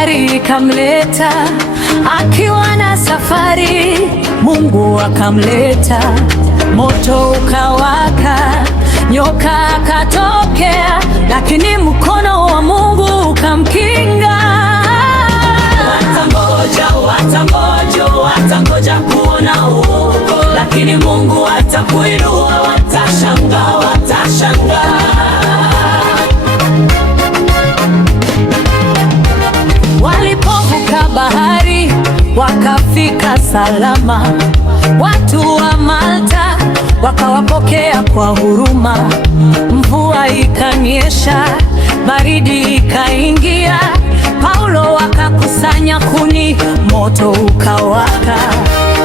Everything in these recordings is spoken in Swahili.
bahari ikamleta, akiwa na safari Mungu akamleta. Moto ukawaka, nyoka akatokea, lakini mkono wa Mungu ukamkinga. Watangoja kuona uongo, lakini Mungu atakuinua. Watashangaa. Walipovuka bahari wakafika salama, watu wa Malta wakawapokea kwa huruma. Mvua ikanyesha, baridi ikaingia, Paulo akakusanya kuni, moto ukawaka.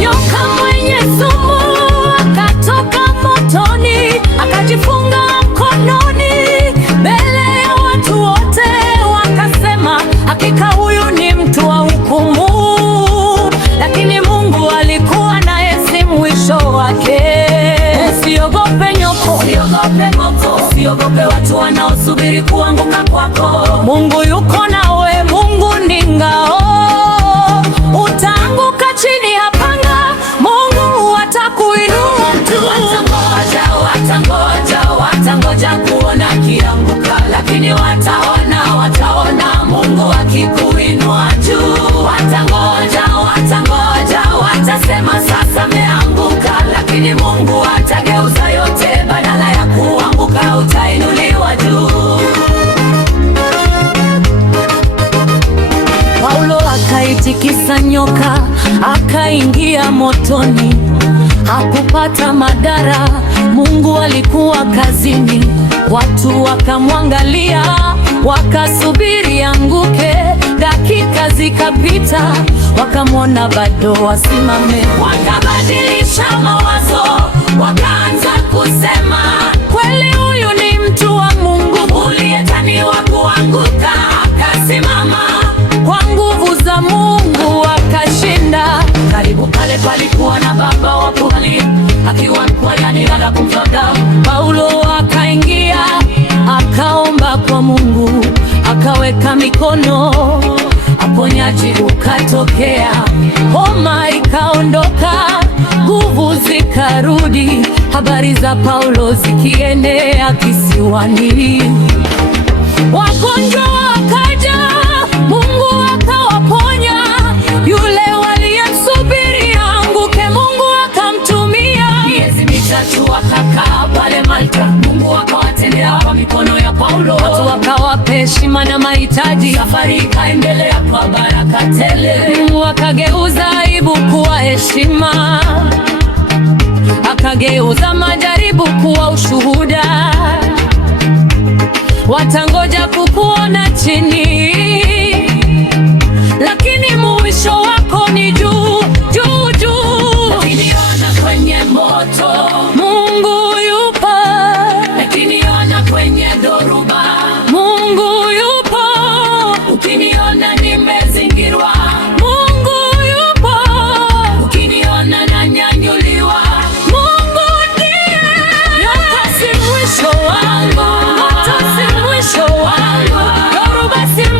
Nyoka mwenye sumu akatoka motoni, akajifunga mkononi mbele ya watu wote, wakasema hakika huyu ni mtu wa hukumu. Lakini Mungu alikuwa naye, si mwisho wake. Usiogope nyoko, usiogope watu wanaosubiri kuanguka kwako. Mungu yuko nawe, Mungu ni ngao. Utaanguka chini ya panga, Mungu atakuinua tu. Watangoja kuona kianguka, lakini wataona Mungu akikuinua juu. Watasema sasa ameanguka, lakini Mungu atageuza yote, badala ya kuanguka utainuliwa juu. Paulo akaitikisa nyoka, akaingia motoni, hakupata madhara. Mungu alikuwa kazini. Watu wakamwangalia, wakasubiri anguke. Dakika zikapita, wakamwona bado wasimame. Wakabadilisha mawazo, wakaanza kusema, kweli huyu ni mtu wa Mungu. Uliyedhaniwa kuanguka akasimama, kwa nguvu za Mungu akashinda. Karibu pale palikuwa na baba wa kuhani, akiwa mkwayani lala kumtoda. Paulo akaingia, akaomba kwa Mungu, akaweka mikono, uponyaji ukatokea. Homa ikaondoka, nguvu zikarudi, habari za Paulo zikienea kisiwani. Wagonjwa wakaja, Mungu akawaponya. Yule waliyemsubiri anguke, Mungu akamtumia. Miezi mitatu wakakaa pale Malta, Mungu akawatendea kwa mikono ya Paulo. Watu wakawapa heshima na mahitaji, safari ikaendelea kwa baraka tele. Mungu akageuza aibu kuwa heshima, akageuza majaribu kuwa ushuhuda. Watangoja kukuona chini, lakini mwisho wako ni juu, juu, juu. Ukiniona kwenye moto, Mungu yupo. Ukiniona kwenye dhoruba, Mungu yupo. Ukiniona nimezingirwa, Mungu yupo. Ukiniona nanyanyuliwa, Mungu ndiye. Yote si mwisho wangu, moto si mwisho wangu, dhoruba si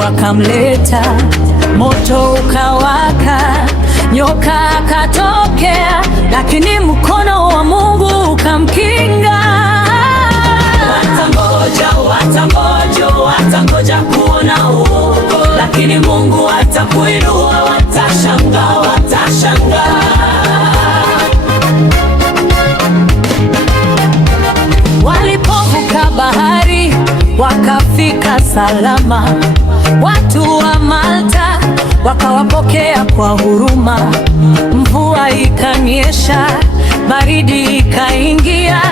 Mungu akamleta, moto ukawaka, nyoka akatokea, lakini mkono wa Mungu ukamkinga. Watangoja kuona huko, lakini Mungu atakuinua, watashangaa. Walipovuka bahari wakafika salama, watu wa Malta wakawapokea kwa huruma. Mvua ikanyesha, baridi ikaingia,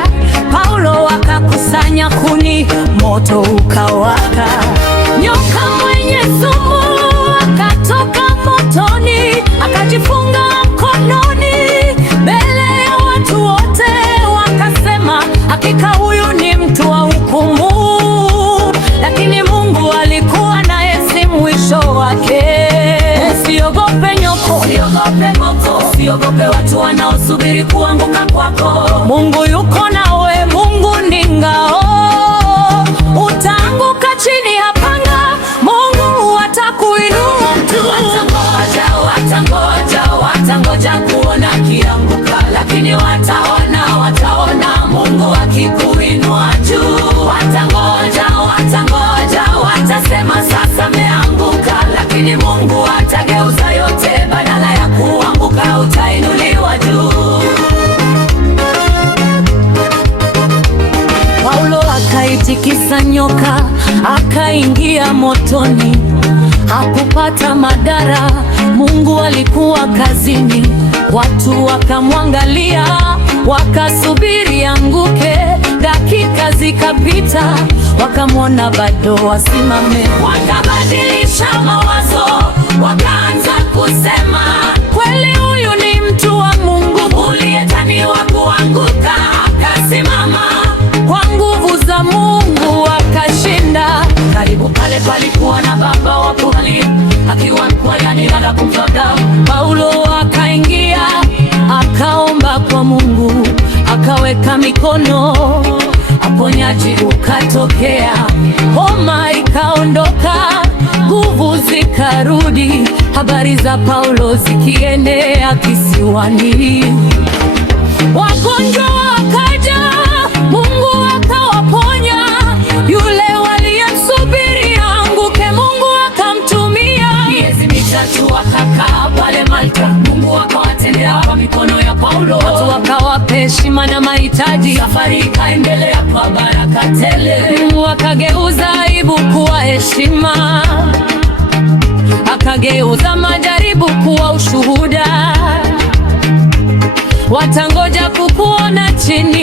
Paulo akakusanya kuni, moto ukawaka. Nyoka mwenye sumu akatoka motoni, akajifunga mkononi mbele ya watu wote, wakasema hakika huyu ni mtu wa hukumu. Lakini Mungu alikuwa naye, si mwisho wake. Usiogope nyoko, usiogope watu wanaosubiri kuanguka kwako. Mungu yuko nawe, Mungu ni ngao. Utaanguka chini ya panga, Mungu atakuinua tu. Watangoja kuona kianguka, lakini wataona Mungu akikuinua juu. Watasema sasa meanguka, lakini Mungu atageuza yote, badala ya kuanguka utainuliwa juu. Paulo akaitikisa nyoka, akaingia motoni, hakupata madhara. Mungu alikuwa kazini. Watu wakamwangalia, wakasubiri anguke. Dakika zikapita, wakamwona bado wasimame. Wakabadilisha mawazo, wakaanza kusema, kweli huyu ni mtu wa Mungu. Uliyetaniwa kuanguka akasimama, kwa nguvu za Mungu akashinda. Karibu pale palikuwa na baba wa kuhani, akiwa mkwayani la kumtoa. Paulo akaingia, akaomba kwa Mungu, akaweka mikono, uponyaji ukatokea, homa ikaondoka, nguvu zikarudi. Habari za Paulo zikienea kisiwani, wagonjwa wakaja, Mungu akawaponya. Yule waliyemsubiri anguke, Mungu akamtumia. Miezi mitatu akakaa pale Malta, Mungu akawatendea kwa mikono ya Paulo. Watu wakawapa heshima na mahitaji, safari ikaendelea kwa baraka tele. Mungu akageuza aibu kuwa heshima, akageuza majaribu kuwa ushuhuda. Watangoja kukuona chini